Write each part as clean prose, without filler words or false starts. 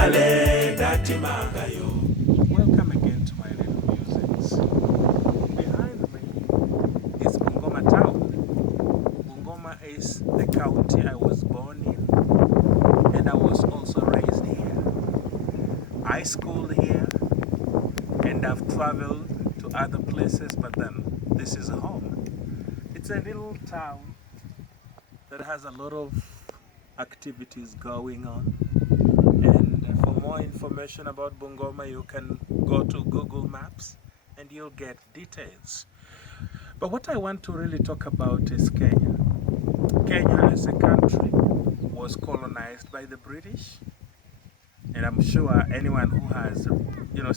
Welcome again to my little musings. Behind me is Bungoma town. Bungoma is the county I was born in, and I was also raised here. I schooled here, and I've traveled to other places, but then this is home. It's a little town that has a lot of activities going on. And for more information about Bungoma, you can go to Google Maps and you'll get details. But what I want to really talk about is Kenya. Kenya as a country was colonized by the British. And I'm sure anyone who has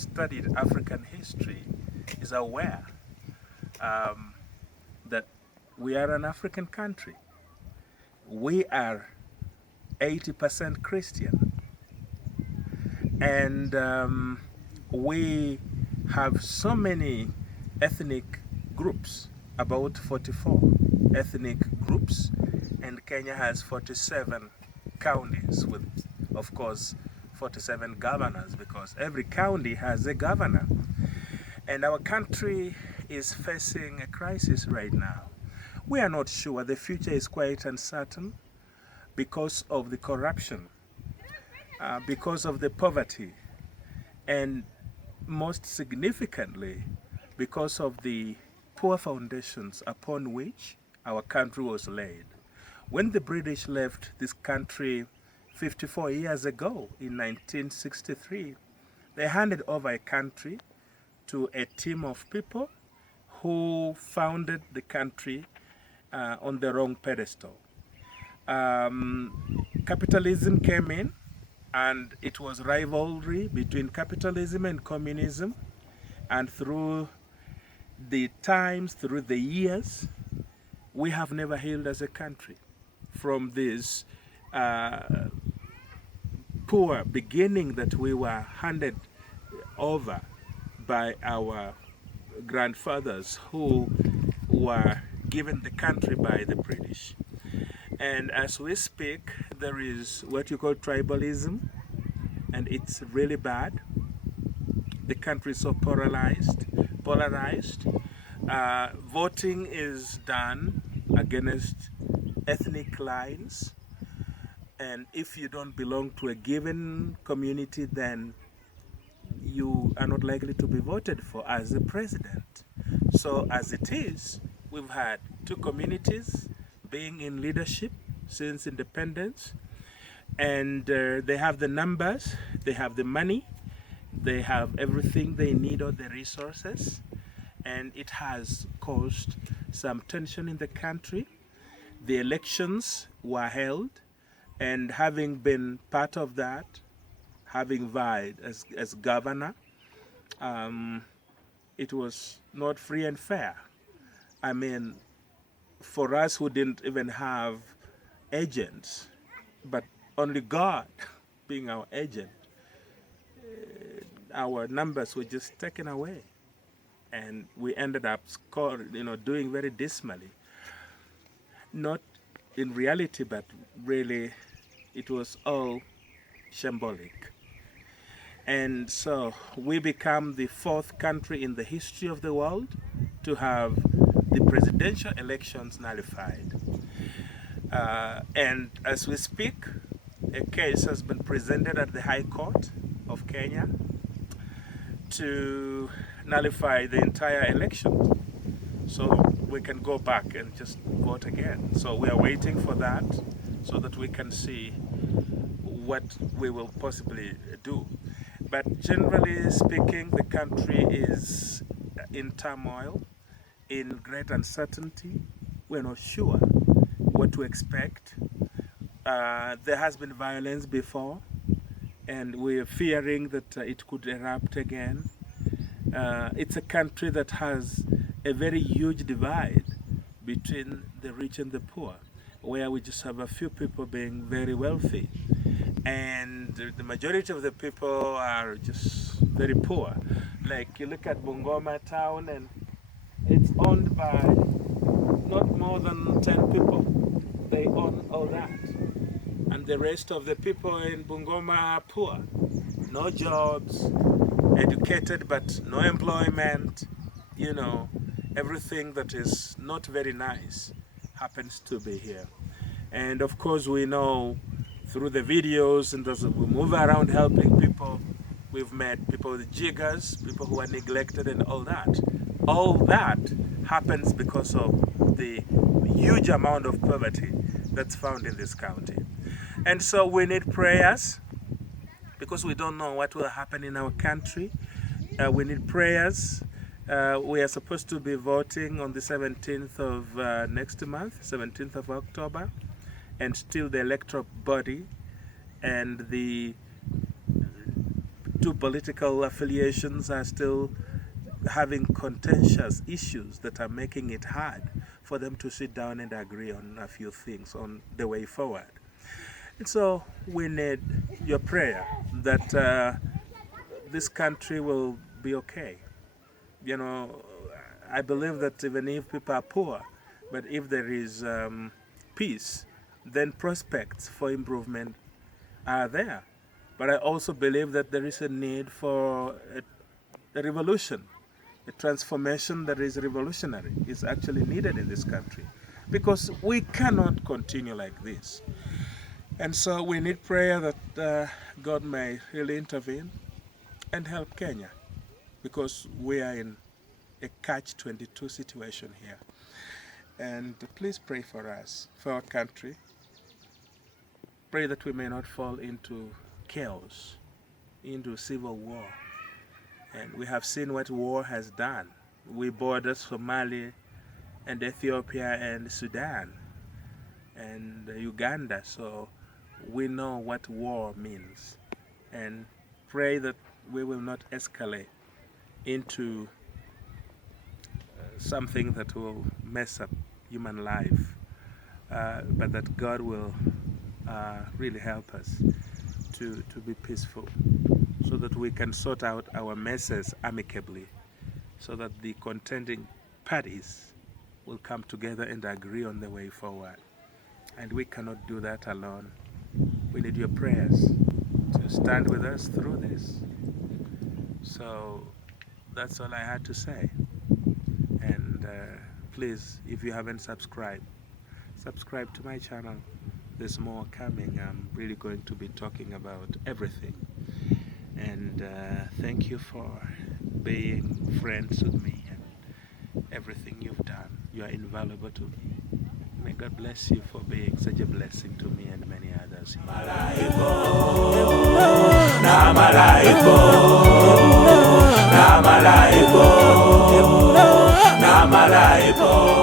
studied African history is aware that we are an African country. We are 80% Christian. And we have so many ethnic groups, about 44 ethnic groups, and Kenya has 47 counties with, of course, 47 governors, because every county has a governor. And our country is facing a crisis right now. We are not sure. The future is quite uncertain because of the corruption, because of the poverty, and most significantly, because of the poor foundations upon which our country was laid. When the British left this country 54 years ago, in 1963, they handed over a country to a team of people who founded the country on the wrong pedestal. Capitalism came in, and it was rivalry between capitalism and communism. And through the times, through the years, we have never healed as a country from this poor beginning that we were handed over by our grandfathers who were given the country by the British. And as we speak, there is what you call tribalism, and it's really bad. The country is so polarized. Voting is done against ethnic lines, and if you don't belong to a given community, then you are not likely to be voted for as the president. So as it is, we've had two communities being in leadership since independence, and they have the numbers, they have the money, they have everything they need, all the resources, and it has caused some tension in the country. The elections were held, and having been part of that, having vied as governor, it was not free and fair. I mean, for us who didn't even have agents, but only God being our agent, our numbers were just taken away, and we ended up doing very dismally. Not in reality, but really, it was all shambolic. And so we become the fourth country in the history of the world to have the presidential elections nullified. And as we speak, a case has been presented at the High Court of Kenya to nullify the entire election, so we can go back and just vote again. So we are waiting for that so that we can see what we will possibly do. But generally speaking, the country is in turmoil, in great uncertainty. We're not sure what to expect. There has been violence before, and we're fearing that it could erupt again. It's a country that has a very huge divide between the rich and the poor, where we just have a few people being very wealthy, and the majority of the people are just very poor. Like, you look at Bungoma town, and it's owned by not more than 10 people. They own all that. And the rest of the people in Bungoma are poor. no jobs, educated but no employment, you know, everything that is not very nice happens to be here. And of course we know through the videos and as we move around helping people, we've met people with jiggers, people who are neglected and all that. All that happens because of the huge amount of poverty that's found in this county. And so we need prayers because we don't know what will happen in our country. We need prayers. We are supposed to be voting on the 17th of next month, 17th of October, and still the electoral body and the two political affiliations are still having contentious issues that are making it hard for them to sit down and agree on a few things on the way forward. And so we need your prayer that this country will be okay. You know, I believe that even if people are poor, but if there is peace, then prospects for improvement are there. But I also believe that there is a need for a revolution. A transformation that is revolutionary is actually needed in this country because we cannot continue like this. And so we need prayer that God may really intervene and help Kenya because we are in a catch-22 situation here. And please pray for us, for our country. Pray that we may not fall into chaos, into civil war. And we have seen what war has done. We border Somalia and Ethiopia and Sudan and Uganda, so we know what war means. And pray that we will not escalate into something that will mess up human life, but that God will really help us to be peaceful, so that we can sort out our messes amicably, so that the contending parties will come together and agree on the way forward. And we cannot do that alone. We need your prayers to stand with us through this. So that's all I had to say. And please, if you haven't subscribed, subscribe to my channel. There's more coming. I'm really going to be talking about everything. And thank you for being friends with me and everything you've done. You are invaluable to me. May God bless you for being such a blessing to me and many others. Na malaipo